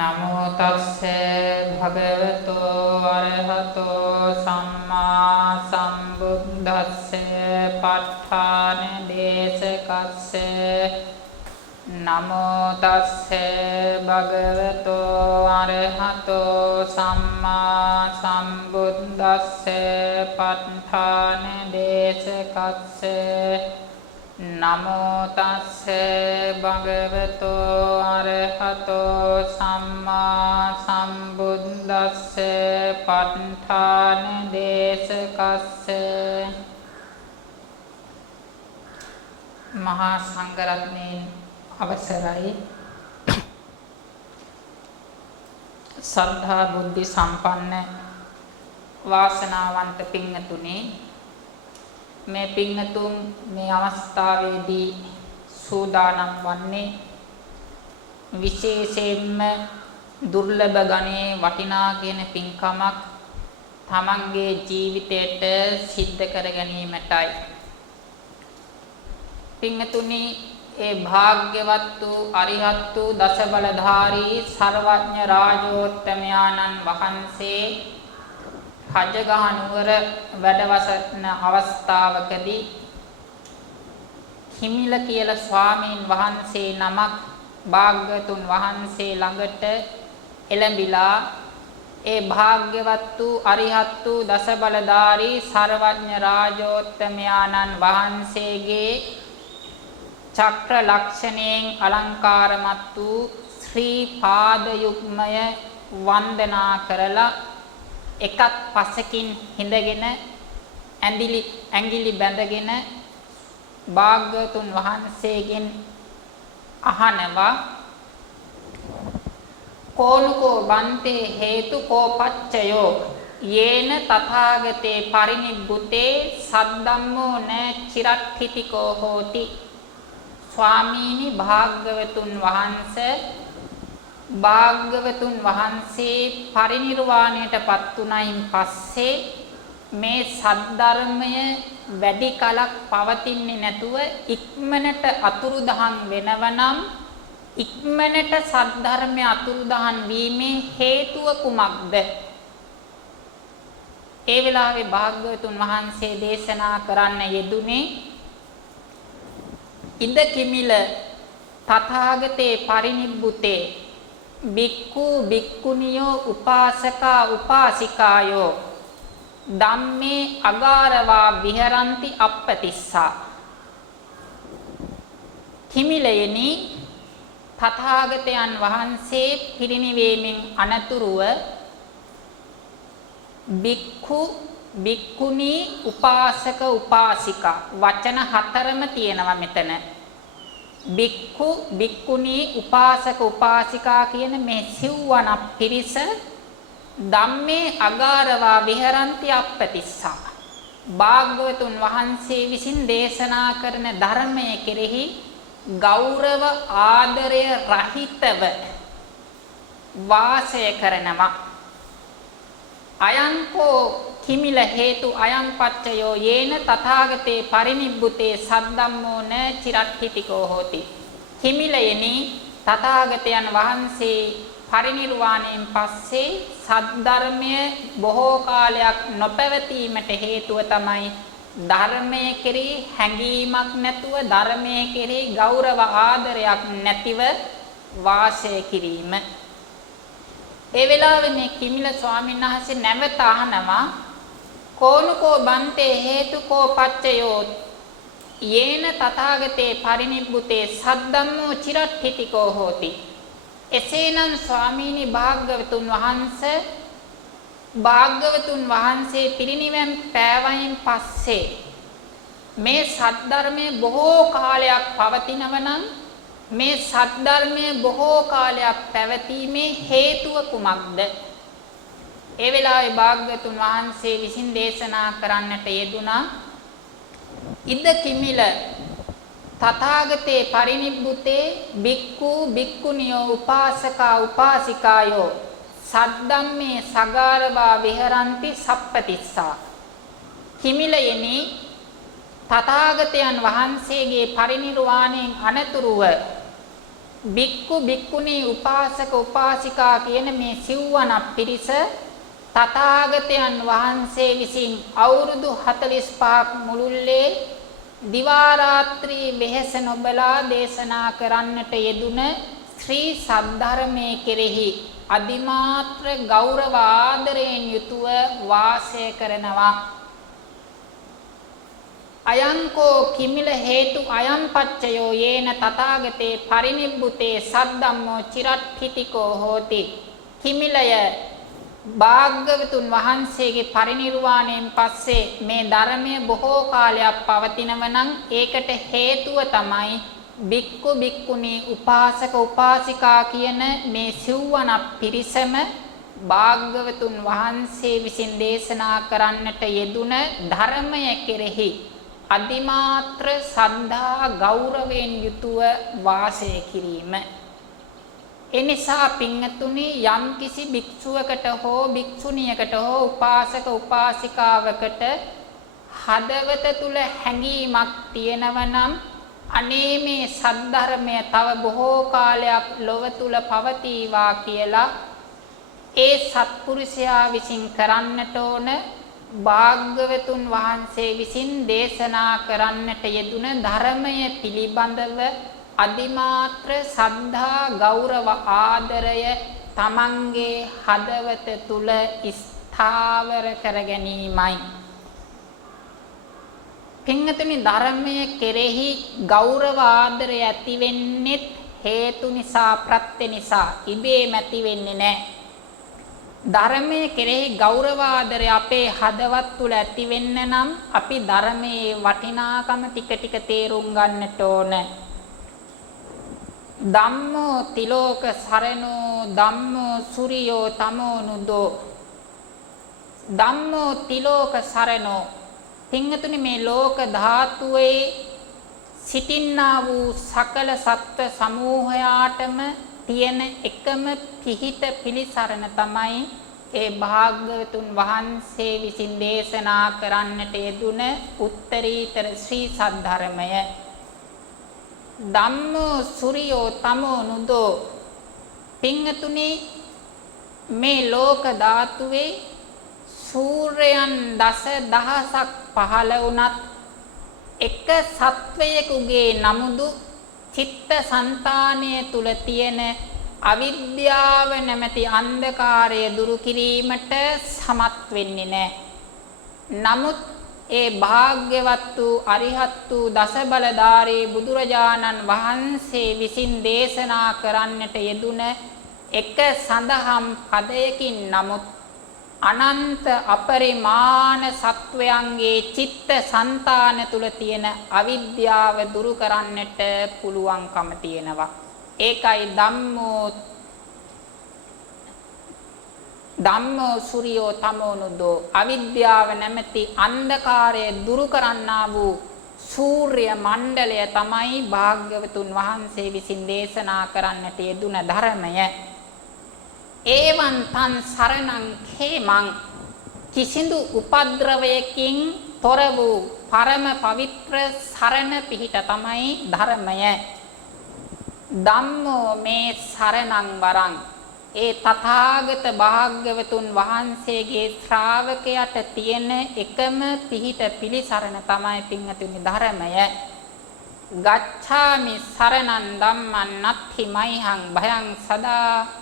නමෝ තස්සේ භගවතු අරහතෝ සම්මා සම්බුද්දස්සේ ප ဋ ාණ දේශකස්සේ නමෝ තස්සේ භගවතු අරහතෝ සම්මා සම්බුද්දස්සේ ප ဋ ාණ දේශකස්සේ නමෝ තස්සේ භගවතු අරහතෝ සම්මා සම්බුද්දස්සේ ප ဋ ාණ දේශකස්සේ මහා සංඝරත්නයේ අවසරයි සද්ධා බුද්ධි සම්පන්න වාසනාවන්ත පින්තුනි මේ පින්තුන් මේ අවස්ථාවේදී සූදානම් වන්නේ විශේෂයෙන්ම දුර්ලභ ගණේ වටිනා කියන පින්කමක් තමන්ගේ ජීවිතයට සිද්ධ කර ගැනීමටයි. පින්තුනි ඒ භාග්‍යවත් වූ අරිහත් වූ දස බලධාරී සර්වඥ රාජෝත්තමයාණන් වහන්සේ කජගහ නුවර වැඩවසන අවස්ථාවකදී හිමිල කියලා ස්වාමීන් වහන්සේ නමක් භාග්‍යතුන් වහන්සේ ළඟට එළඹිලා ඒ භාග්‍යවත් වූ අරිහත් වූ දස බලධාරී සර්වඥ රාජෝත්තමයාණන් වහන්සේගේ චක්‍ර ලක්ෂණයෙන් අලංකාරමත් වූ ශ්‍රී පාද යුග්මය වන්දනා කරලා එකත් පසකින් හිඳගෙන ඇඟිලි බැඳගෙන භාග්‍යවතුන් වහන්සේගෙන් අහනවා කෝනුකෝ බන්තේ හේතු කෝපච්චයෝ යේන තථාගතේ පරිනිබ්බුතේ සද්දම්මෝ න චිරට්ඨිතිකෝ හෝති. ස්වාමීනි භාග්‍යවතුන් වහන්සේ පරිනිර්වාණයටපත් වුණයින් පස්සේ මේ සද්ධර්මය වැඩි කලක් පවතින්නේ නැතුව ඉක්මනට අතුරුදහන් වෙනවනම් ඉක්මනට සද්ධර්මය අතුරුදහන් වීමේ හේතුව කුමක්ද? ඒ වෙලාවේ භාග්‍යවතුන් වහන්සේ දේශනා කරන්න යෙදුනේ ඉද කිමිල තථාගතේ පරිනිබ්බුතේ බික්ඛු බික්ඛුනියෝ උපාසකා උපාසිකායෝ ධම්මේ අගාරවා විහරಂತಿ අප්පතිස්සා. කිමිලයනි තථාගතයන් වහන්සේ පිරිනිවීමෙන් අනතුරුව බික්ඛු බික්ඛුනී උපාසක උපාසිකා වචන හතරම තියෙනවා මෙතන. බික්ඛු බික්ඛුනී උපාසක උපාසිකා කියන මේ සිව්වන පිරිස ධම්මේ අගාරවා විහරಂತಿ අප්පතිස්සා. භාග්‍යවතුන් වහන්සේ විසින් දේශනා කරන ධර්මයේ කෙරෙහි ගෞරව ආදරය රහිතව වාසය කරනවා. අයංකෝ කිමිල හේතු අයං පච්චයෝ යේන තථාගතේ පරිනිබ්බුතේ සද්දම්මෝ න චිරට්ඨිතිකෝ හෝති. කිමිලයනි තථාගතයන් වහන්සේ පරිනිර්වාණයෙන් පස්සේ සද්ධර්මය බොහෝ කාලයක් නොපැවතීමට හේතුව තමයි ධර්මයේ කෙරෙහි හැඟීමක් නැතුව ධර්මයේ කෙරෙහි ගෞරව ආදරයක් නැතිව වාසය කිරීම. ඒ වෙලාවේ මේ කිමිල ස්වාමීන් වහන්සේ නැවත අහනවා කෝනුකෝ බන්තේ හේතුකෝ පච්චයෝ යේන තථාගතේ පරිනිබ්බුතේ සද්දම්මෝ චිරට්ඨිතිකෝ හෝති. එසේනම් ස්වාමීනි භාග්‍යවතුන් වහන්සේ පිරිනිවන් පෑවයින් පස්සේ මේ සද්ධර්මයේ බොහෝ කාලයක් පවතිනවනම් මේ සද්ධර්මයේ බොහෝ කාලයක් පැවතීමේ හේතුව කුමක්ද? ඒ වෙලාවේ භාග්‍යවතුන් වහන්සේ විසින් දේශනා කරන්නට යෙදුනා ඉද කිමිල තථාගතේ පරිනිබ්බුතේ බික්ඛු බික්ඛුනියෝ උපාසකා උපාසිකායෝ සද්දම්මේ සගාරවා විහරಂತಿ සප්පතිස්සා. කිමිලයනි තථාගතයන් වහන්සේගේ පරිනිර්වාණයෙන් අනතුරුව බික්කු බික්කුණී උපාසක උපාසිකා කියන මේ සිව්වන පිරිස තථාගතයන් වහන්සේ විසින් අවුරුදු 45ක් මුළුල්ලේ දිවා රාත්‍රී වෙහෙස නොබලා දේශනා කරන්නට යෙදුන ශ්‍රී සද්ධර්මයේ කෙරෙහි අදිමාත්‍ර ගෞරව ආදරයෙන් යුතුව වාසය කරනවා. අයංකෝ කිමිල හේතු අයං පච්චයෝ යේන තථාගතේ පරිනිබ්බුතේ සද්දම්මෝ චිරට්ඨිතිකෝ හෝති. කිමිලය භාග්‍යවතුන් වහන්සේගේ පරිනිර්වාණයෙන් පස්සේ මේ ධර්මය බොහෝ කාලයක් පවතිනව නම් ඒකට හේතුව තමයි බික්කු බික්කුණී උපාසක උපාසිකා කියන මේ සිව්වන පිරිසම භාග්‍යවතුන් වහන්සේ විසින් දේශනා කරන්නට යෙදුන ධර්මය කෙරෙහි අදිමාත්‍ර සද්ධා ගෞරවයෙන් යුතුව වාසය කිරීම. එනිසා පින්තුනි යම් කිසි භික්ෂුවකට හෝ භික්ෂුණියකට හෝ උපාසක උපාසිකාවකට හදවත තුල හැඟීමක් තියෙනව නම් අනේ මේ සද්ධර්මය තව බොහෝ කාලයක් ලොව තුල පවතිවා කියලා ඒ සත්පුරුෂයා විසින් කරන්නට ඕන භාග්‍යවතුන් වහන්සේ විසින් දේශනා කරන්නට යෙදුන ධර්මය පිළිබඳව අදිමාත්‍ර සද්ධා ගෞරව ආදරය තමන්ගේ හදවත තුල ස්ථාවර කර ගැනීමයි. පින්තුනි ධර්මයේ කෙරෙහි ගෞරව ආදරය ඇති වෙන්නේ හේතු නිසා ප්‍රත්‍ය නිසා ඉබේම ඇති වෙන්නේ නැහැ. ධර්මයේ කෙරෙහි ගෞරව ආදරය අපේ හදවත් තුල ඇති වෙන්න නම් අපි ධර්මයේ වටිනාකම ටික ටික තේරුම් ගන්නට ඕන. ධම්මෝ තිලෝක සරණෝ ධම්මෝ සූරියෝ තමෝ නුදෝ. ධම්මෝ තිලෝක සරණෝ පින්තුනි මේ ලෝක ධාතුවේ සිටින්නා වූ සකල සත්ත්ව සමූහයාටම තියෙන එකම පිහිට පිළිසරණ තමයි ඒ භාග්‍යවතුන් වහන්සේ විසින් දේශනා කරන්නට යෙදුන උත්තරීතර ශ්‍රී සද්ධර්මය. ධම්මෝ සූරියෝ තමෝ නුදෝ. පින්තුනි මේ ලෝක ධාතුවේ සූර්යයන් දස දහසක් පහළ වුණත් එක සත්වයකගේ නමුදු චිත්ත සංතානය තුල තියෙන අවිද්‍යාව නැමැති අන්ධකාරය දුරු කිරීමට සමත් වෙන්නේ නැහැ. නමුත් ඒ භාග්‍යවත් වූ අරිහත් වූ දස බලධාරී බුදුරජාණන් වහන්සේ විසින් දේශනා කරන්නට යෙදුන එක සඳහම් පදයකින් නමුත් අනන්ත අපරිමාණ සත්වයන්ගේ චිත්ත සංතාන තුල තියෙන අවිද්‍යාව දුරු කරන්නට පුළුවන්කම තියෙනවා. ඒකයි ධම්මෝ සූරියෝ තමෝ නුදෝ. අවිද්‍යාව නැමැති අන්ධකාරය දුරු කරන්නා වූ සූර්ය මණ්ඩලය තමයි භාග්‍යවතුන් වහන්සේ විසින් දේශනා කරන්නට යෙදුන ධර්මය. ඒවන් තන් සරණං khemං කිසිදු උපද්‍රවයකින් තොර වූ පරම පවිත්‍ර සරණ පිහිට තමයි ධර්මය. ධම්මෝ මේ සරණං වරං ඒ තථාගත භාග්‍යවතුන් වහන්සේගේ ශ්‍රාවකයට තියෙන එකම පිහිට පිළිසරණ තමයි පින්වතුනි ධර්මය. ගච්ඡාමි සරණං ධම්මං නත්ථි මයිහං භයං සදා.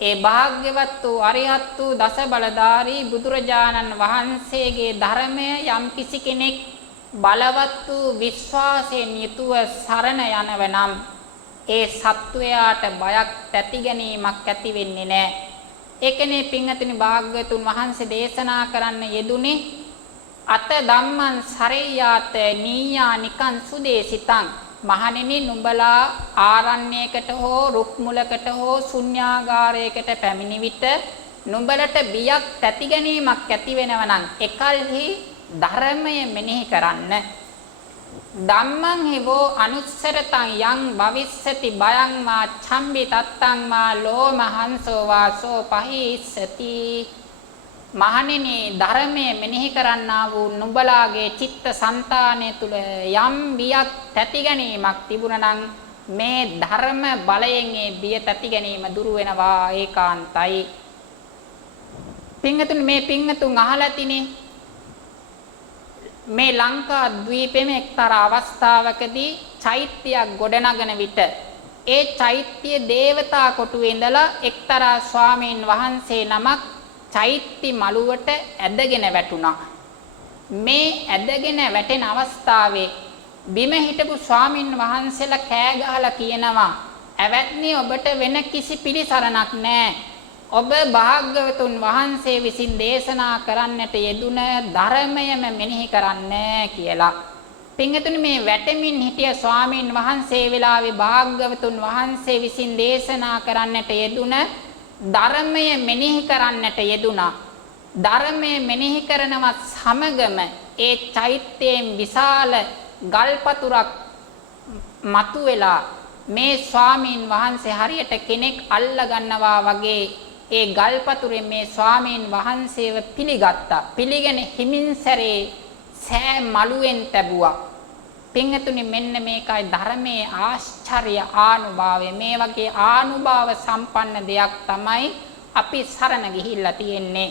ඒ භාග්‍යවත් වූ අරිහත් වූ දස බලධාරී බුදුරජාණන් වහන්සේගේ ධර්මය යම් කිසි කෙනෙක් බලවත් වූ විශ්වාසයෙන් යුතුව සරණ යනව නම් ඒ සත්වයාට බයක් තැති ගැනීමක් ඇති වෙන්නේ නැහැ. ඒකනේ පින්වතුනි භාග්‍යවතුන් වහන්සේ දේශනා කරන්න යෙදුනේ අත ධම්මං සරේයාත නීයා නිකං සුදේසිතං. මහණෙනි නුඹලා ආරණ්‍යයකට හෝ රුක් මුලකට හෝ ශුන්‍යාගාරයකට පැමිණි විට නුඹලට බියක් තැති ගැනීමක් ඇති වෙනව නම් එකල්හි ධර්මය මෙනෙහි කරන්න. ධම්මං හිවෝ අනුස්සරතං යං භවිස්සති බයං මා චම්බි තත්තං මා ලෝමහංසෝ වාසෝ පහිස්සති. මහණෙනි ධර්මයේ මෙනෙහි කරන්නා වූ නුඹලාගේ චිත්ත සංතානය තුල යම් බියක් තැති ගැනීමක් තිබුණා නම් මේ ධර්ම බලයෙන් ඒ බිය තැති ගැනීම දුරු වෙනවා ඒකාන්තයි. පින්තුන් මේ පින්තුන් අහලා තිනේ මේ ලංකා ද්වීපයේ එක්තරා අවස්ථාවකදී චෛත්‍යයක් ගොඩනගන විට ඒ චෛත්‍ය දේවතා කොටුවේ ඉඳලා එක්තරා ස්වාමීන් වහන්සේ නමක් චෛත්‍ය මළුවට ඇදගෙන වැටුණා. මේ ඇදගෙන වැටෙන අවස්ථාවේ බිම හිටපු ස්වාමින් වහන්සේලා කෑ ගහලා කියනවා "ඇවැත්නි ඔබට වෙන කිසි පිළිසරණක් නැහැ. ඔබ භාග්‍යවතුන් වහන්සේ විසින් දේශනා කරන්නට යෙදුන ධර්මයම මෙනෙහි කරන්න" කියලා. පින්තුනි මේ වැටෙමින් හිටිය ස්වාමින් වහන්සේ වෙලාවේ භාග්‍යවතුන් වහන්සේ විසින් දේශනා කරන්නට යෙදුන ධර්මය මෙනෙහි කරන්නට යෙදුනා. ධර්මය මෙනෙහි කරනවත් සමගම ඒ චෛත්‍යයෙන් විශාල ගල්පතුරක් මතුවෙලා මේ ස්වාමීන් වහන්සේ හරියට කෙනෙක් අල්ල ගන්නවා වගේ ඒ ගල්පතුරෙන් මේ ස්වාමීන් වහන්සේව පිළිගත්තා. පිළිගෙන හිමින්සරේ සෑ මළුවෙන් තැබුවා. පින්තුනි මෙන්න මේකයි ධර්මයේ ආශ්චර්ය ආනුභාවය. මේ වගේ ආනුභාව සම්පන්න දෙයක් තමයි අපි සරණ ගිහිල්ලා තියෙන්නේ.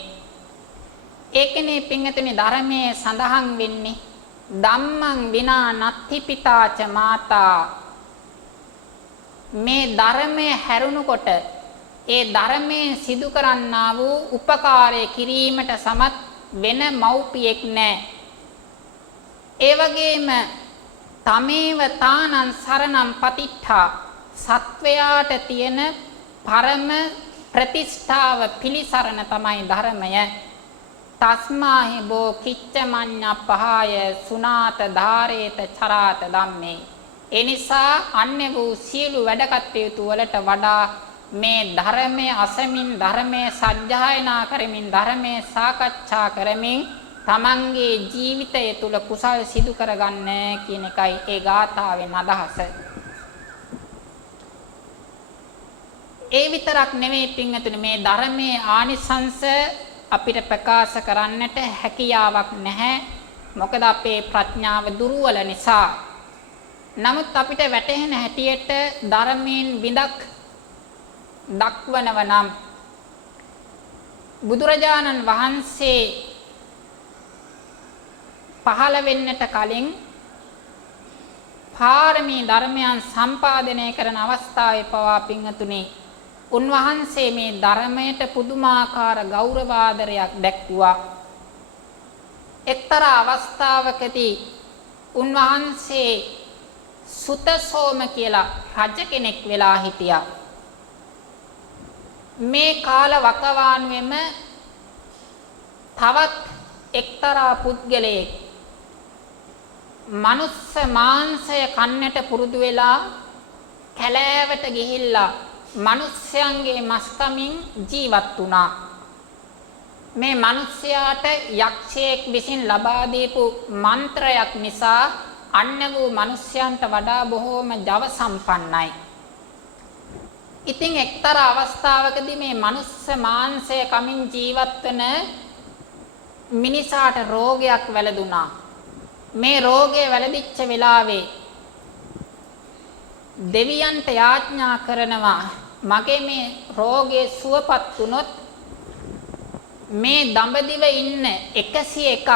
ඒකනේ පින්තුනි ධර්මයේ සඳහන් වෙන්නේ ධම්මං විනා නත්ථි පිතාච මාතා. මේ ධර්මයේ හැරුණුකොට ඒ ධර්මයෙන් සිදු කරන්නා වූ උපකාරය කිරීමට සමත් වෙන මව්පියෙක් නැහැ. ඒ වගේම තමේව තානං සරණං පතිට්ඨා සත්වයාට තියෙන පරම ප්‍රතිෂ්ඨාව පිළිසරණ තමයි ධර්මය. තස්මාහි බෝ කිච්චමඤ්ඤප්පහාය සුනාත ධාරේත චරාත ධම්මේ. එනිසා අන්‍ය වූ සියලු වැඩ කටයුතු වලට වඩා මේ ධර්මයේ අසමින් ධර්මයේ සජ්ජායනා කරමින් ධර්මයේ සාකච්ඡා කරමින් තමන්ගේ ජීවිතය තුල කුසල් සිදු කරගන්න කියන එකයි ඒ ගාථාවෙන් අදහස. ඒ විතරක් නෙවෙයි පින්වතුනි මේ ධර්මයේ ආනිසංස අපිට ප්‍රකාශ කරන්නට හැකියාවක් නැහැ. මොකද අපේ ප්‍රඥාව දුර්වල නිසා. නමුත් අපිට වැටහෙන හැටියට ධර්මයෙන් විඳක් දක්වනව නම් බුදුරජාණන් වහන්සේ පහළ වෙන්නට කලින් පාරමී ධර්මයන් සම්පාදනය කරන අවස්ථාවේ පවා පින්තුනි උන්වහන්සේ මේ ධර්මයට පුදුමාකාර ගෞරවාදරයක් දැක්වුවා. එක්තරා අවස්ථාවකදී උන්වහන්සේ සුතසෝම කියලා රජ කෙනෙක් වෙලා හිටියා. මේ කාල වකවානුවේම තවත් එක්තරා පුද්ගලයෙක් මනුස්ස මාංශය කන්නට පුරුදු වෙලා කැලෑවට ගිහිල්ලා මිනිස්යන්ගේ මස් කමින් ජීවත් වුණා. මේ මිනිස්යාට යක්ෂයෙක් විසින් ලබා දීපු මන්ත්‍රයක් නිසා අන්‍ය වූ මිනිස්යන්ට වඩා බොහෝම ජව සම්පන්නයි. ඉතින් එක්තරා අවස්ථාවකදී මේ මනුස්ස මාංශය කමින් ජීවත් වෙන මිනිසාට රෝගයක් වැළඳුණා. මේ රෝගය වැළඳිච්ච වෙලාවේ දෙවියන්ට යාඥා කරනවා මගේ මේ රෝගේ සුවපත් වුණොත් මේ දඹදිව ඉන්න 101ක්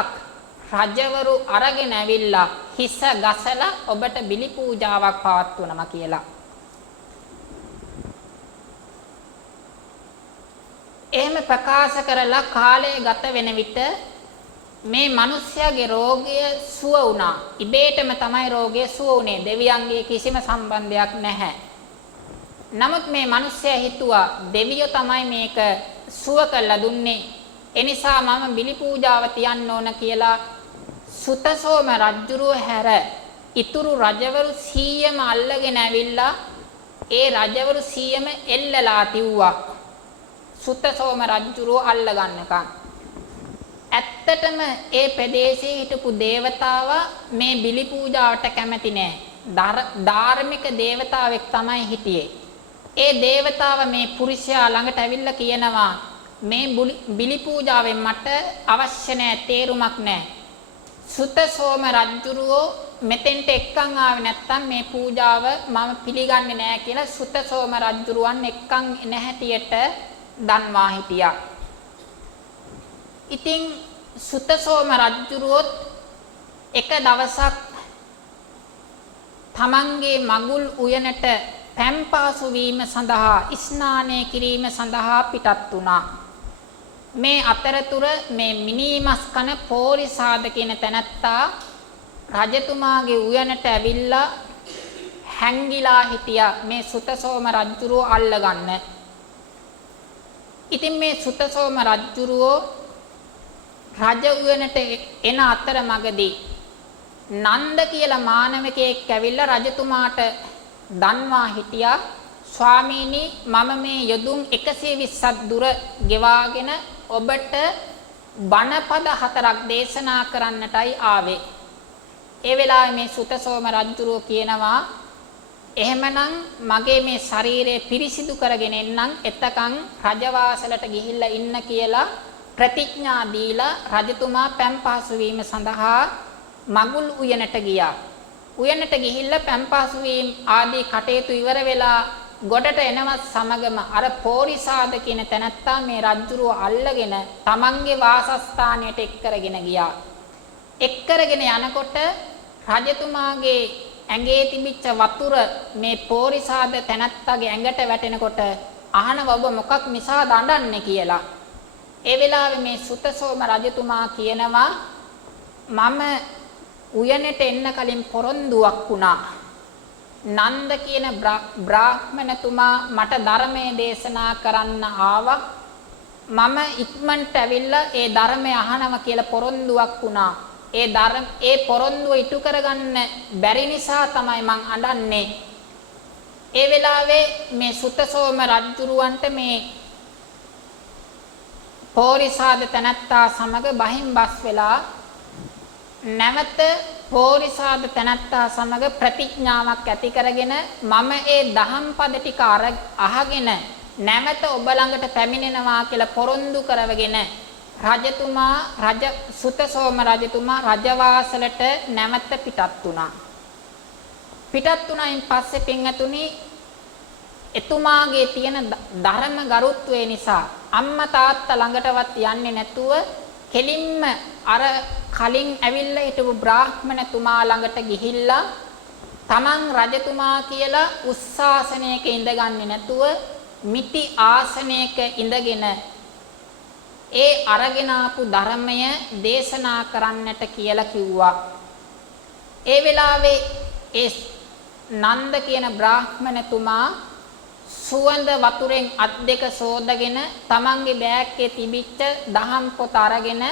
රජවරු අරගෙන ඇවිල්ලා හිස ගසලා ඔබට බිලි පූජාවක් පවත්වනවා කියලා. එහෙම ප්‍රකාශ කරලා කාලය ගත වෙන විට මේ මිනිස්යාගේ රෝගය සුව වුණා. ඉබේටම තමයි රෝගය සුව වුණේ. දෙවියන්ගේ කිසිම සම්බන්ධයක් නැහැ. නමුත් මේ මිනිස්යා හිතුවා දෙවියෝ තමයි මේක සුව කළා දුන්නේ. එනිසා මම බිලි පූජාව තියන්න ඕන කියලා සුතසෝම රජුරුව හැර ඉතුරු රජවරු 100ම අල්ලගෙන ඇවිල්ලා ඒ රජවරු 100ම එල්ලලා තිව්වා. සුතසෝම රජුරුව අල්ල ගන්නකම්. ඇත්තටම ඒ ප්‍රදේශයේ හිටපු දේවතාවා මේ බිලි පූජාවට කැමති නෑ. ධාර්මික දේවතාවෙක් තමයි හිටියේ. ඒ දේවතාව මේ පුරුෂයා ළඟට ඇවිල්ලා කියනවා මේ බිලි පූජාවෙන් මට අවශ්‍ය නෑ, තේරුමක් නෑ. සුතසෝම රජුරුව මෙතෙන්ට එක්කන් ආවේ නැත්තම් මේ පූජාව මම පිළිගන්නේ නැහැ කියලා සුතසෝම රජුරුවන් එක්කන් එන හැටියට දන්වා හිටියා. ඉතින් සුතසෝම රජුරුවොත් එක දවසක් තමන්ගේ මගුල් උයනට පැම්පාසු වීම සඳහා ස්නානය කිරීම සඳහා පිටත් වුණා. මේ අතරතුර මේ මිනීමස් කන පෝරිසාද කියන තැනැත්තා රජතුමාගේ උයනට ඇවිල්ලා හැංගිලා හිටියා මේ සුතසෝම රජුරුව අල්ලගන්න. ඉතින් මේ සුතසෝම රජුරුව රජ උයනට එන අතරමඟදී නන්ද කියලා මානවකයෙක් ඇවිල්ලා රජතුමාට දන්වා හිටියා ස්වාමීනි මම මේ යොදුන් 120ක් දුර ගෙවාගෙන ඔබට බණපද 4ක් දේශනා කරන්නටයි ආවේ. ඒ වෙලාවේ මේ සුතසෝම රජුරෝ කියනවා එහෙමනම් මගේ මේ ශරීරය පිරිසිදු කරගෙන එන්නම් එතකන් රජවාසලට ගිහිල්ලා ඉන්න කියලා ප්‍රතිඥා දීලා රජතුමා පැම්පහසු වීම සඳහා මගුල් උයනට ගියා. උයනට ගිහිල්ලා පැම්පහසු වීම ආදී කටයුතු ඉවර වෙලා ගොඩට එනවත් සමගම අර පෝරිසාද කියන තැනැත්තා මේ රජුරෝ අල්ලගෙන තමන්ගේ වාසස්ථානයට එක් කරගෙන ගියා. එක් කරගෙන යනකොට රජතුමාගේ ඇඟේ තිබිච්ච වතුර මේ පෝරිසාද තැනැත්තාගේ ඇඟට වැටෙනකොට අහනවා ඔබ මොකක් නිසා දඬන්නේ කියලා. ඒ වෙලාවේ මේ සුතසෝම රජතුමා කියනවා මම උයනට එන්න කලින් පොරොන්දුවක් වුණා. නන්ද කියන බ්‍රාහ්මණතුමා මට ධර්මයේ දේශනා කරන්න ආවා. මම ඉක්මනට ඇවිල්ලා ඒ ධර්මය අහනවා කියලා පොරොන්දුවක් වුණා. ඒ පොරොන්දුව ඉටු කරගන්න බැරි නිසා තමයි මං අඬන්නේ. ඒ වෙලාවේ මේ සුතසෝම රජුරවන්ට මේ පෝරිසාද තනත්තා සමග බහින් බස් වෙලා නැවත පෝරිසාද තනත්තා සමග ප්‍රතිඥාවක් ඇති කරගෙන මම ඒ දහම් පද ටික අහගෙන නැවත ඔබ ළඟට පැමිණෙනවා කියලා පොරොන්දු කරවගෙන සුතසෝම රජතුමා රජවාසලට නැවත පිටත් වුණා. පිටත් වුණායින් පස්සේ පින්වතුනි එතුමාගේ තියෙන ධර්ම ගරුත්වය නිසා අම්මා තාත්තා ළඟටවත් යන්නේ නැතුව කෙලින්ම අර කලින් ඇවිල්ලා හිටපු බ්‍රාහ්මණතුමා ළඟට ගිහිල්ලා තමන් රජතුමා කියලා උස්සාසනයක ඉඳගන්නේ නැතුව මිටි ආසනයක ඉඳගෙන ඒ අරගෙන ආපු ධර්මය දේශනා කරන්නට කියලා කිව්වා. ඒ වෙලාවේ ඒ නන්ද කියන බ්‍රාහ්මණතුමා සුවඳ වතුරෙන් අත් දෙක සෝදගෙන තමන්ගේ බෑග්ගේ තිබිච්ච දහම් පොත අරගෙන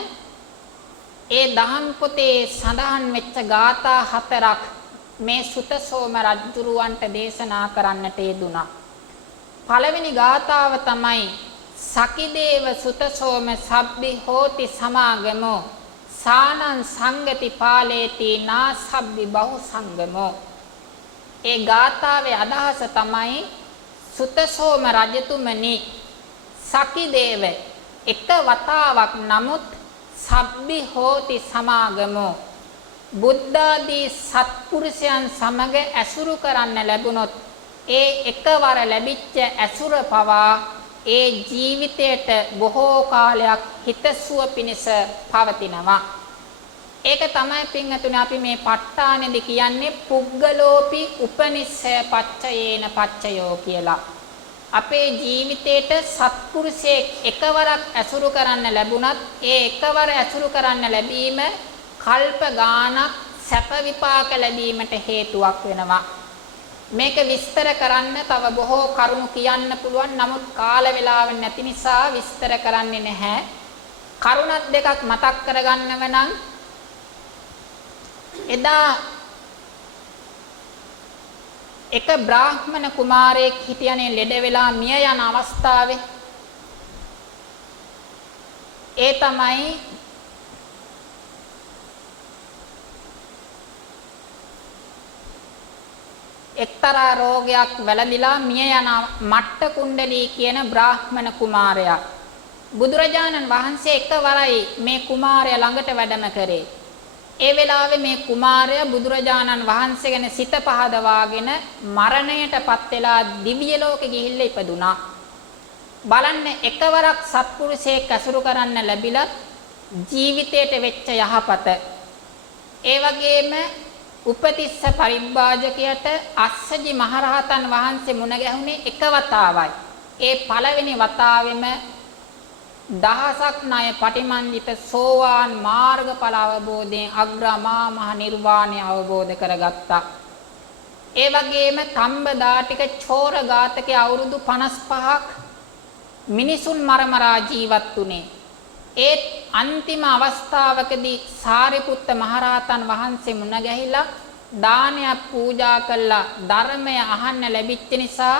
ඒ දහම් පොතේ සඳහන් වෙච්ච ගාථා 4ක් මේ සුතසෝම රජුරවන්ට දේශනා කරන්නට යෙදුණා. පළවෙනි ගාථාව තමයි සකිදේව සුතසෝම සබ්බි හෝති සමාගමෝ සානං සංගති පාලේති නාසබ්බි බහු සංගමෝ. ඒ ගාථාවේ අදහස තමයි සුතසෝම රජතුමනි සකිදේව එක වතාවක් නමුත් සබ්බි හෝති සමාගමෝ බුද්ධාදී සත්පුරුෂයන් සමග ඇසුරු කරන්න ලැබුණොත් ඒ එකවර ලැබිච්ච ඇසුර පවා ඒ ජීවිතයට බොහෝ කාලයක් හිතසුව පිණිස පවතිනවා. ඒක තමයි පින්වතුනි අපි මේ ප ဋ ාණෙදි කියන්නේ පුග්ගලෝපි උපනිස්සය පච්චයේන පච්චයෝ කියලා. අපේ ජීවිතේට සත්පුරුෂයෙක් එකවරක් ඇසුරු කරන්න ලැබුණත් ඒ එකවර ඇසුරු කරන්න ලැබීම කල්ප ගානක් සැප විපාක ලැබීමට හේතුවක් වෙනවා. මේක විස්තර කරන්න තව බොහෝ කරුණු කියන්න පුළුවන්. නමුත් කාල වේලාව නැති නිසා විස්තර කරන්නේ නැහැ. කරුණක් දෙකක් මතක් කරගන්නව නම් එදා එක බ්‍රාහ්මණ කුමාරයෙක් හිටියනේ ලෙඩ වෙලා මිය යන අවස්ථාවේ ඒ තමයි එක්තරා රෝගයක් වැළඳිලා මිය යන මට්ට කුණ්ඩලී කියන බ්‍රාහ්මණ කුමාරයා බුදුරජාණන් වහන්සේ එකවරයි මේ කුමාරයා ළඟට වැඩම කරේ. ඒ වෙලාවේ මේ කුමාරයා බුදුරජාණන් වහන්සේ ගැන සිත පහදවාගෙන මරණයටපත් වෙලා දිව්‍ය ලෝකෙ ගිහිල්ලා ඉපදුනා. බලන්න එකවරක් සත්පුරුෂයෙක් ඇසුරු කරන්න ලැබිලත් ජීවිතයට වෙච්ච යහපත. ඒ වගේම උපතිස්ස පරිබ්බාජකයට අස්සජි මහරහතන් වහන්සේ මුණ ගැහුනේ එක වතාවයි. ඒ පළවෙනි වතාවෙම දහසක් ණය පටිමන්විත සෝවාන් මාර්ගඵල අවබෝධයෙන් අග්‍රමා මහ නිර්වාණය අවබෝධ කරගත්තා. ඒ වගේම තම්බදාටික චෝර ඝාතකයේ අවුරුදු 55ක් මිනිසුන් මරමරා ජීවත් වුණේ. ඒත් අන්තිම අවස්ථාවකදී සාරිපුත්ත මහරහතන් වහන්සේ මුණ ගැහිලා දානයක් පූජා කළා ධර්මය අහන්න ලැබිච්ච නිසා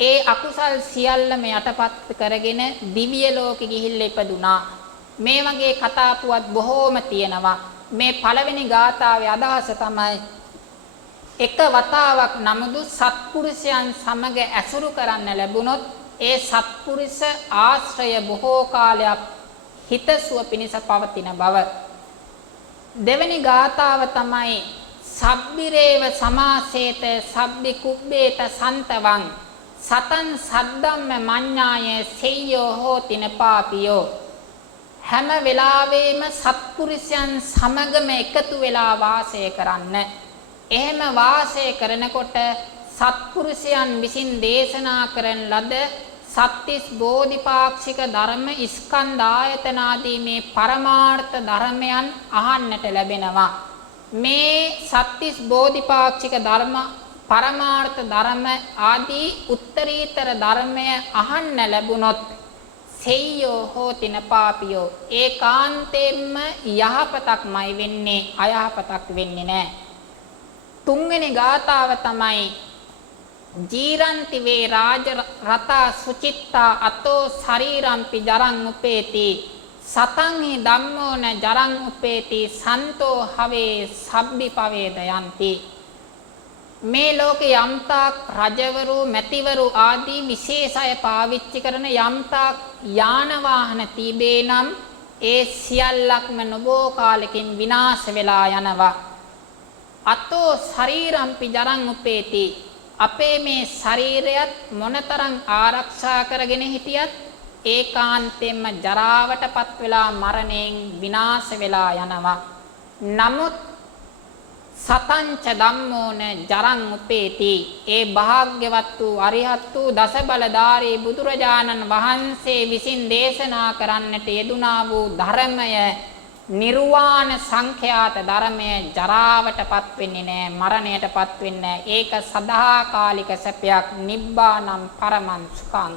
ඒ අකුසල් සියල්ලම යටපත් කරගෙන දිව්‍ය ලෝකෙ ගිහිල්ලා ඉපදුනා. මේ වගේ කතා පුවත් බොහෝම තියෙනවා. මේ පළවෙනි ගාථාවේ අදහස තමයි එක වතාවක් නමුදු සත්පුරුෂයන් සමග ඇසුරු කරන්න ලැබුණොත් ඒ සත්පුරුෂ ආශ්‍රය බොහෝ කාලයක් හිතසුව පිණිස පවතින බව. දෙවෙනි ගාථාව තමයි සබ්බිරේව සමාසේත සබ්බි කුබ්බේත සන්තවං සතන් සද්දම්ම මඤ්ඤාය සෙය්‍යෝ හෝතින පාපියෝ. හැම වෙලාවෙම සත්පුරුෂයන් සමගම එකතු වෙලා වාසය කරන්න. එහෙම වාසය කරනකොට සත්පුරුෂයන් විසින් දේශනා කරන ලද සත්‍තිස් බෝධිපාක්ෂික ධර්ම ස්කන්ධ ආයතන ආදී මේ පරමාර්ථ ධර්මයන් අහන්නට ලැබෙනවා. මේ සත්‍තිස් බෝධිපාක්ෂික ධර්ම පරමාර්ථ ධර්ම ආදී උත්තරීතර ධර්මය අහන්න ලැබුණොත් සෙය්‍යෝ හෝතින පාපියෝ ඒකාන්තයෙන්ම යහපතක්මයි වෙන්නේ අයහපතක් වෙන්නේ නැහැ. තුන්වෙනි ගාථාව තමයි ජීරන්ති වේ රාජ රතා සුචිත්තා අතෝ ශරීරම්පි ජරං උපේති සතං හි ධම්මෝන ජරං උපේති සන්තෝ හවේ සබ්බි පවේදයන්ති. මේ ලෝකේ යම්තාක් රජවරු මැතිවරු ආදී විශේෂ අය පාවිච්චි කරන යම්තාක් යාන වාහන තිබේ නම් ඒ සියල්ලක්ම නොබෝ කාලෙකින් විනාශ වෙලා යනවා. අතෝ ශරීරම්පි ජරං උපේති අපේ මේ ශරීරයත් මොනතරම් ආරක්ෂා කරගෙන හිටියත් ඒකාන්තයෙන්ම ජරාවටපත් වෙලා මරණයෙන් විනාශ වෙලා යනවා. නමුත් සතංච ධම්මෝන ජරං උපේති ඒ භාග්‍යවත් වූ අරිහත් වූ දසබලධාරී බුදුරජාණන් වහන්සේ විසින් දේශනා කරන්නට යෙදුනා වූ ධර්මය නිර්වාණ සංඛ්‍යාත ධර්මය ජරාවටපත් වෙන්නේ නැහැ මරණයටපත් වෙන්නේ නැහැ. ඒක සදාකාලික සැපයක් නිබ්බානම් පරමං සුඛං.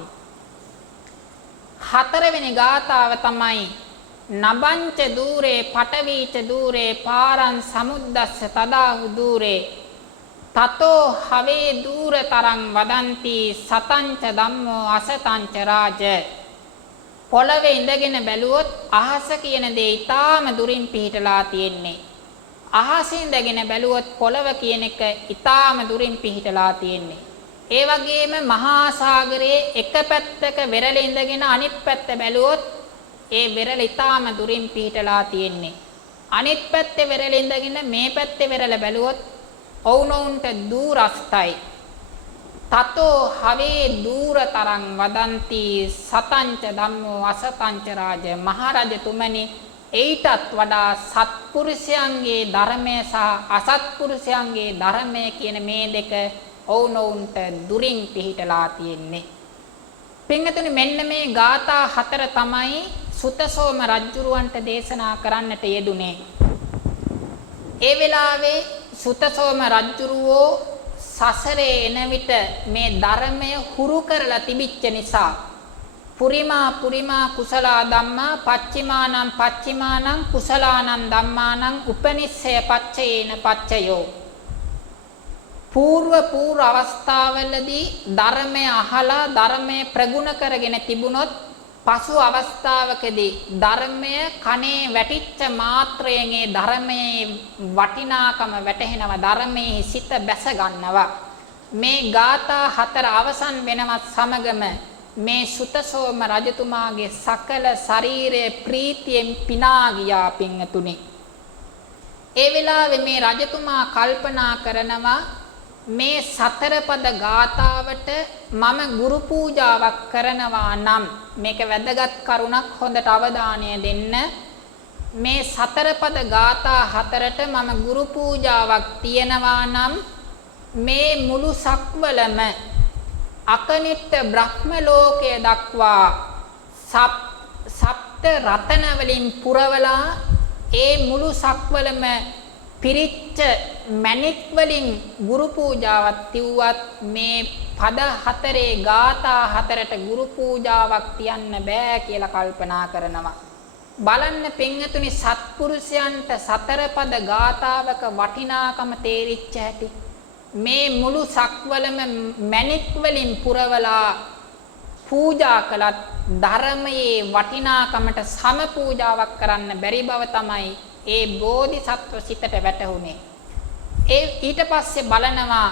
හතරවෙනි ගාථාව තමයි නබංච දූරේ පටවීච දූරේ පාරං සමුද්දස්ස තදාහු දූරේ තතෝ හවේ දූරතරං වදන්ති සතංච ධම්මෝ අසතංච රාජ. පොළවේ ඉඳගෙන බැලුවොත් අහස කියන දේ ඊටාම දුරින් පිහිටලා තියෙන්නේ. අහසින් ඉඳගෙන බැලුවොත් පොළව කියන එක ඊටාම දුරින් පිහිටලා තියෙන්නේ. ඒ වගේම මහා සාගරයේ එක පැත්තක වෙරළ ඉඳගෙන අනිත් පැත්ත බැලුවොත් ඒ වෙරළ ඊටාම දුරින් පිහිටලා තියෙන්නේ. අනිත් පැත්තේ වෙරළ ඉඳගෙන මේ පැත්තේ වෙරළ බැලුවොත් ඔවුනොවුන්ට දුරස්තයි. තතෝ හවේ දූරතරං වදන්ති සතංච ධම්මෝ අසතංච රාජ. මහරජතුමනි ඊටත් වඩා සත්පුරුෂයන්ගේ ධර්මය සහ අසත්පුරුෂයන්ගේ ධර්මය කියන මේ දෙක ඔවුනොවුන්ට දුරින් පිහිටලා තියෙන්නේ. පින්වතුනි මෙන්න මේ ගාථා හතර තමයි සුතසෝම රජුරවන්ට දේශනා කරන්නට යෙදුනේ. ඒ වෙලාවේ සුතසෝම රජුරවෝ සසරේ එන විට මේ ධර්මය හුරු කරලා තිබිච්ච නිසා පුරිමා කුසල ධම්මා පච්චිමානං කුසලානං ධම්මානං උපනිස්සය පච්චයේන පච්චයෝ. పూర్ව අවස්ථාවලදී ධර්මය අහලා ධර්මය ප්‍රගුණ කරගෙන තිබුණොත් පසු අවස්ථාවකදී ධර්මය කනේ වැටිච්ච මාත්‍රයෙන් ඒ ධර්මයේ වටිනාකම වැටහෙනවා ධර්මයේ සිත බැස ගන්නවා. මේ ගාථා හතර අවසන් වෙනවත් සමගම මේ සුතසෝම රජතුමාගේ සකල ශරීරයේ ප්‍රීතියෙන් පිනා ගියා පින්තුනි. ඒ වෙලාවේ මේ රජතුමා කල්පනා කරනවා මේ සතර පද ගාථාවට මම ගුරු පූජාවක් කරනවා නම් මේක වැදගත් කරුණක් හොඳට අවධානය දෙන්න. මේ සතර පද ගාථා හතරට මම ගුරු පූජාවක් තියනවා නම් මේ මුළු සක්වලම අකනිට්ඨ බ්‍රහ්ම ලෝකයේ දක්වා සප්ත රතන වලින් පුරවලා ඒ මුළු සක්වලම පිරිච්ච මණික් වලින් ගුරු පූජාවක් තිව්වත් මේ පද හතරේ ගාථා හතරට ගුරු පූජාවක් තියන්න බෑ කියලා කල්පනා කරනවා. බලන්න පින්වතුනි සත්පුරුෂයන්ට සතර පද ගාථාවක වටිනාකම තේරිච්ච හැටි. මේ මුළු සක්වලම මණික් වලින් පුරවලා පූජා කළත් ධර්මයේ වටිනාකමට සම පූජාවක් කරන්න බැරි බව තමයි ඒ බෝධිසත්ව සිතට වැටහුනේ. ඊට පස්සේ බලනවා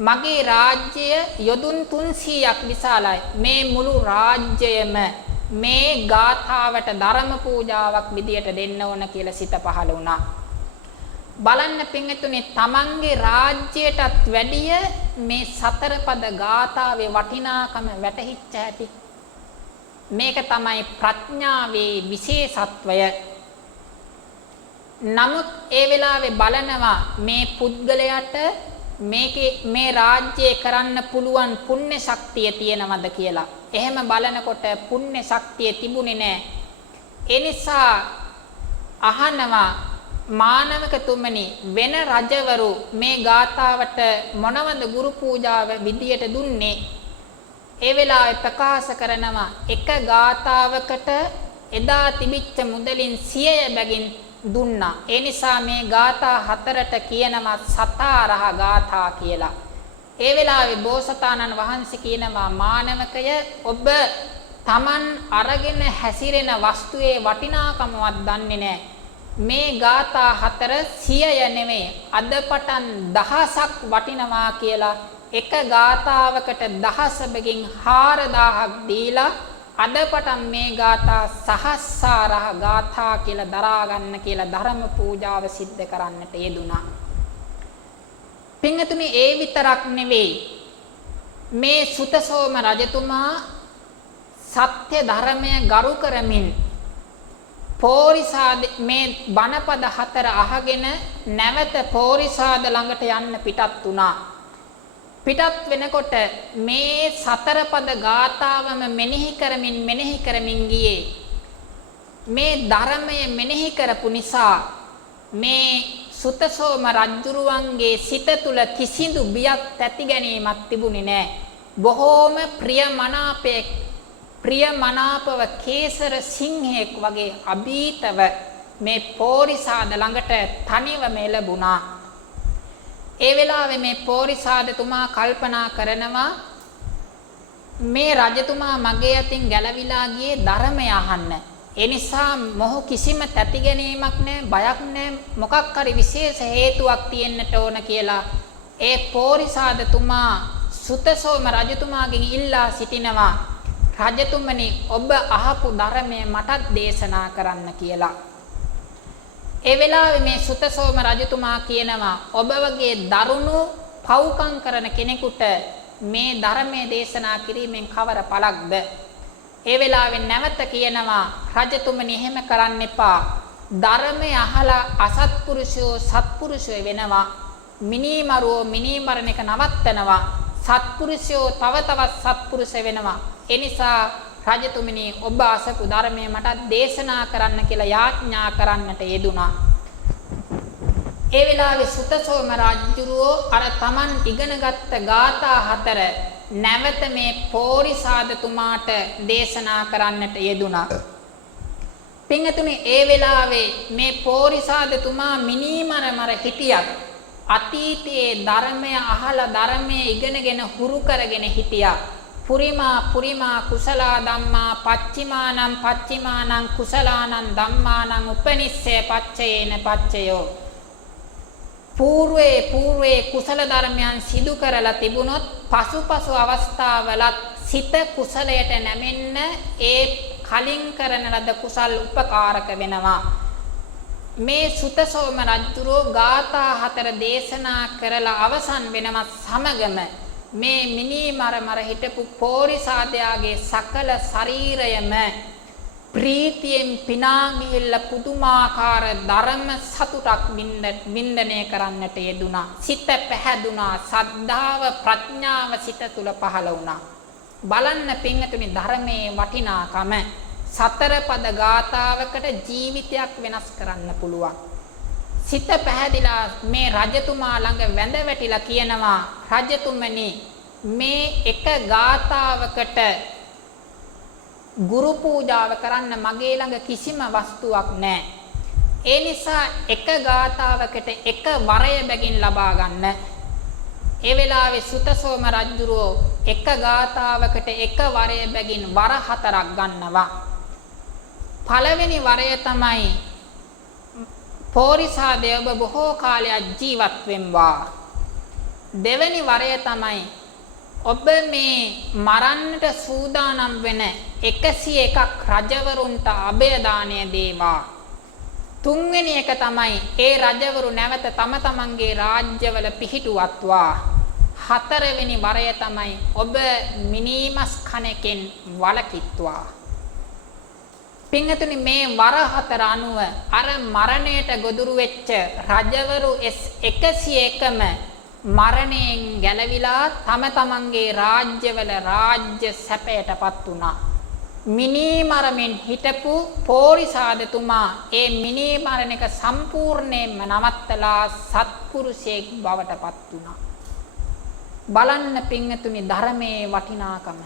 මගේ රාජ්‍යය යොදුන් 300ක් විශාලයි. මේ මුළු රාජ්‍යයම මේ ගාථාවට ධර්ම පූජාවක් විදියට දෙන්න ඕන කියලා සිත පහළ වුණා. බලන්න පින්තුනේ තමන්ගේ රාජ්‍යයටත් වැඩිය මේ සතර පද ගාථාවේ වටිනාකම වැටහිච්ච ඇති. මේක තමයි ප්‍රඥාවේ විශේෂත්වය. නමුත් ඒ වෙලාවේ බලනවා මේ පුද්ගලයාට මේ රාජ්‍යය කරන්න පුළුවන් පුණ්‍ය ශක්තිය තියෙනවද කියලා. එහෙම බලනකොට පුණ්‍ය ශක්තිය තිබුණේ නැහැ. ඒ නිසා අහනවා මානවකතුමනි වෙන රජවරු මේ ගාථාවට මොනවද ගුරු පූජාව විදියට දුන්නේ? ඒ වෙලාවේ ප්‍රකාශ කරනවා එක ගාථාවකට එදා තිබිච්ච මුදලින් 100 බැගින් දුන්නා. ඒ නිසා මේ ගාථා හතරට කියනවා සතාරහ ගාථා කියලා. ඒ වෙලාවේ බෝසතාණන් වහන්සේ කියනවා මානවකය ඔබ Taman අරගෙන හැසිරෙන වස්තුවේ වටිනාකමවත් දන්නේ නැහැ. මේ ගාථා හතර 100 නෙමෙයි අද පටන් දහසක් වටිනවා කියලා එක ගාථාවකට දහස බැගින් 4000ක් දීලා අද පටන් මේ ගාථා සහස්සාරහ ගාථා කියලා දරා ගන්න කියලා ධර්ම පූජාව සිද්ධ කරන්නට යෙදුනා. පින්තුනි ඒ විතරක් නෙවෙයි මේ සුතසෝම රජතුමා සත්‍ය ධර්මය ගරු කරමින් පෝරිසාද මේ බණපද හතර අහගෙන නැවත පෝරිසාද ළඟට යන්න පිටත් වුණා. පිටත් වෙනකොට මේ සතර පද ගාථාවම මෙනෙහි කරමින් ගියේ. මේ ධර්මය මෙනෙහි කරපු නිසා මේ සුතසෝම රජුරුවන්ගේ සිත තුළ කිසිදු බියක් තැති ගැනීමක් තිබුණේ නැහැ. බොහෝම ප්‍රියමනාපව කේසර සිංහෙක් වගේ අභීතව මේ පෝරිසාද ළඟට තනිවම එළඹුණා. ඒ වෙලාවේ මේ පෝරිසාදතුමා කල්පනා කරනවා මේ රජතුමා මගේ අතින් ගැලවිලා ගියේ ධර්මය අහන්න. ඒ නිසා මොහු කිසිම තැති ගැනීමක් නැහැ, බයක් නැහැ, මොකක් හරි විශේෂ හේතුවක් තියෙන්නට ඕන කියලා ඒ පෝරිසාදතුමා සුතසෝම රජතුමාගෙන් ඉල්ලා සිටිනවා. රජතුමනි ඔබ අහපු ධර්මය මටත් දේශනා කරන්න කියලා. ඒ වෙලාවේ මේ සුතසෝම රජතුමා කියනවා ඔබ වගේ දරුණු පව්කම් කරන කෙනෙකුට මේ ධර්මයේ දේශනා කිරීමෙන් කවර පළක්ද? ඒ වෙලාවේ නැවත කියනවා රජතුමනි එහෙම කරන්න එපා. ධර්මය අහලා අසත්පුරුෂයෝ සත්පුරුෂයෝ වෙනවා. මිනීමරුවෝ මිනීමරණ එක නවත්තනවා. සත්පුරුෂයෝ තව තවත් සත්පුරුෂ වෙනවා. ඒ නිසා රජතුමනි ඔබ අසපු ධර්මයේ මට දේශනා කරන්න කියලා යාඥා කරන්නට යෙදුනා. ඒ වෙලාවේ සුතසෝම රජුරෝ අර Taman ඉගෙනගත්ත ගාථා හතර නැවත මේ පෝරිසාදතුමාට දේශනා කරන්නට යෙදුනා. පින්තුනි ඒ වෙලාවේ මේ පෝරිසාදතුමා මිනීමරමර හිටියත් අතීතයේ ධර්මය අහලා ධර්මයේ ඉගෙනගෙන හුරු කරගෙන හිටියා. පුරිමා කුසලා ධම්මා පච්චිමානං කුසලානං ධම්මානං උපනිස්සේ පච්චයේන පච්චයෝ. పూర్වේ කුසල ධර්මයන් සිදු කරලා තිබුණොත් පසුපසු අවස්ථාවලත් සිත කුසලයට නැමෙන්න ඒ කලින් කරන ලද කුසල් උපකාරක වෙනවා. මේ සුතසෝම රජුරෝ ගාථා 4 දේශනා කරලා අවසන් වෙනවත් සමගම මේ මිනී මර හිටපු පෝරිසාදයාගේ සකල ශරීරයම ප්‍රීතියෙන් පිනා ගිහිල්ලා පුදුමාකාර ධර්ම සතුටක් වින්දනය කරන්නට යෙදුනා. සිත පැහැදුනා. සද්ධාව ප්‍රඥාව සිත තුල පහළ වුණා. බලන්න පින්තුනි ධර්මයේ වටිනාකම. සතර පද ගාථාවකට ජීවිතයක් වෙනස් කරන්න පුළුවන්. සිත පැහැදිලා මේ රජතුමා ළඟ වැඳ වැටිලා කියනවා රජතුමනි මේ එක ගාථාවකට ගුරු පූජාව කරන්න මගේ ළඟ කිසිම වස්තුවක් නැහැ. ඒ නිසා එක ගාථාවකට එක වරය බැගින් ලබා ගන්න. ඒ වෙලාවේ සුතසෝම රජුරෝ එක ගාථාවකට එක වරය බැගින් වර 4ක් ගන්නවා. පළවෙනි වරය තමයි පෝරිසාදේ ඔබ බොහෝ කාලයක් ජීවත් වෙම්වා. දෙවෙනි වරය තමයි ඔබ මේ මරන්නට සූදානම් වෙන 101ක් රජවරුන්ට අභය දාණය දේවා. තුන්වෙනි එක තමයි ඒ රජවරු නැවත තම තමන්ගේ රාජ්‍යවල පිහිටුවත්වා. හතරවෙනි වරය තමයි ඔබ මිනීමස් කණකින් වළකිත්වා. පින්තුනි මේ වර 4 අනුව අර මරණයට ගොදුරු වෙච්ච රජවරු 101ම මරණයෙන් ගැලවිලා තම තමන්ගේ රාජ්‍යවල රාජ්‍ය සැපයටපත් වුණා. මිනී මරමින් හිටපු පෝරිසාදතුමා ඒ මිනී මරණ එක සම්පූර්ණයෙන්ම නවත්තලා සත්පුරුෂයෙක් බවටපත් වුණා. බලන්න පින්තුනි ධර්මයේ වටිනාකම.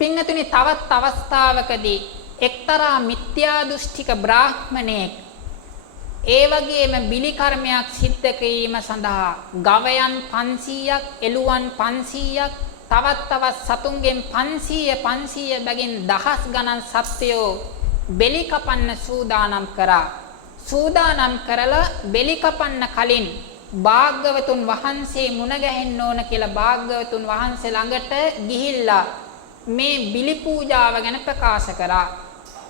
පින්තුනි තවත් අවස්ථාවකදී එක්තරා මිත්‍යා දෘෂ්ටික බ්‍රාහ්මණයෙක් ඒ වගේම බිලි කර්මයක් සිද්ධ කිරීම සඳහා ගවයන් 500ක් එළුවන් 500ක් තවත් සතුන්ගෙන් 500 බැගින් දහස් ගණන් සත්වයෝ බෙලි කපන්න සූදානම් කරා. සූදානම් කරලා බෙලි කපන්න කලින් භාග්‍යවතුන් වහන්සේ මුණ ගැහෙන්න ඕන කියලා භාග්‍යවතුන් වහන්සේ ළඟට ගිහිල්ලා මේ බිලි පූජාව ගැන ප්‍රකාශ කරා.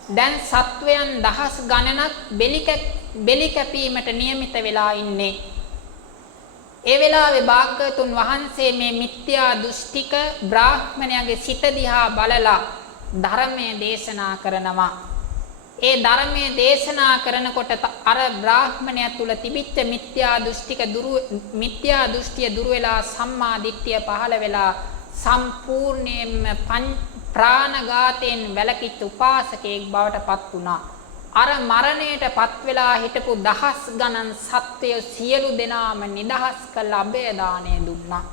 දැන් සත්වයන් දහස් ගණනක් බෙලි කැපීමට නියමිත වෙලා ඉන්නේ. ඒ වෙලාවේ භාග්‍යවතුන් වහන්සේ මේ මිත්‍යා දෘෂ්ටික බ්‍රාහ්මණයාගේ සිත දිහා බලලා ධර්මයේ දේශනා කරනවා. ඒ ධර්මයේ දේශනා කරනකොට අර බ්‍රාහ්මණයා තුල තිබිච්ච මිත්‍යා දෘෂ්ටිය දුර වෙලා සම්මා දිට්ඨිය පහළ වෙලා සම්පූර්ණයෙන්ම ප්‍රාණඝාතයෙන් වැළකීච්ච උපාසකයෙක් බවට පත් වුණා. අර මරණයට පත් වෙලා හිටපු දහස් ගණන් සත්වය සියලු දෙනාම නිදහස් කළ අභය දාණය දුන්නා.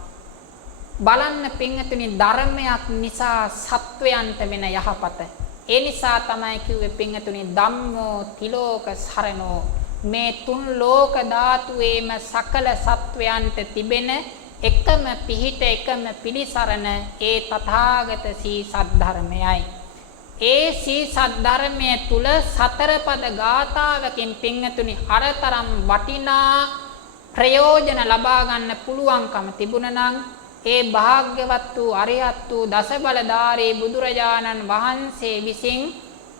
බලන්න පින්තුනි ධර්මයක් නිසා සත්වයන්ට වෙන යහපත. ඒ නිසා තමයි කිව්වේ පින්තුනි ධම්මෝ තිලෝක සරණෝ. මේ තුන් ලෝක ධාතුවේම සකල සත්වයන්ට තිබෙන එකම පිහිට එකම පිළිසරණ ඒ තථාගත සී සද්ධර්මයයි. ඒ සී සද්ධර්මයේ තුල සතර පද ගාථාවකින් පින්තුනි අරතරම් වටිනා ප්‍රයෝජන ලබා ගන්න පුළුවන්කම තිබුණා නම් ඒ භාග්‍යවත් වූ අරිහත් වූ දසබලධාරී බුදුරජාණන් වහන්සේ විසින්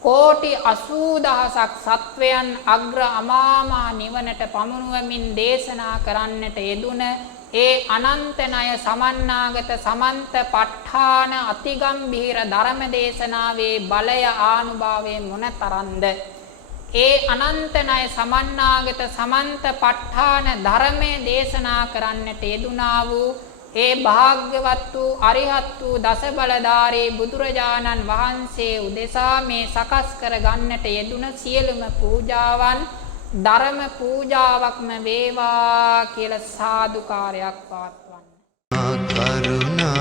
කෝටි 80000ක් සත්වයන් අග්‍ර අමාමහ නිවනට පමුණුවමින් දේශනා කරන්නට යෙදුන ඒ අනන්ත ණය සමන්නාගත සමන්ත ප ဋ ාණ අතිගම්භීර ධර්ම දේශනාවේ බලය ආනුභාවය මොනතරම්ද? ඒ අනන්ත ණය සමන්නාගත සමන්ත ප ဋ ාණ ධර්මයේ දේශනා කරන්නට යෙදුනා වූ ඒ භාග්‍යවත් වූ අරිහත් වූ දසබලධාරී බුදුරජාණන් වහන්සේ උදෙසා මේ සකස් කර ගන්නට යෙදුන සියලුම පූජාවන් ධර්ම පූජාවක්ම වේවා කියලා සාදුකාරයක් පවත්වන්න. කරුණා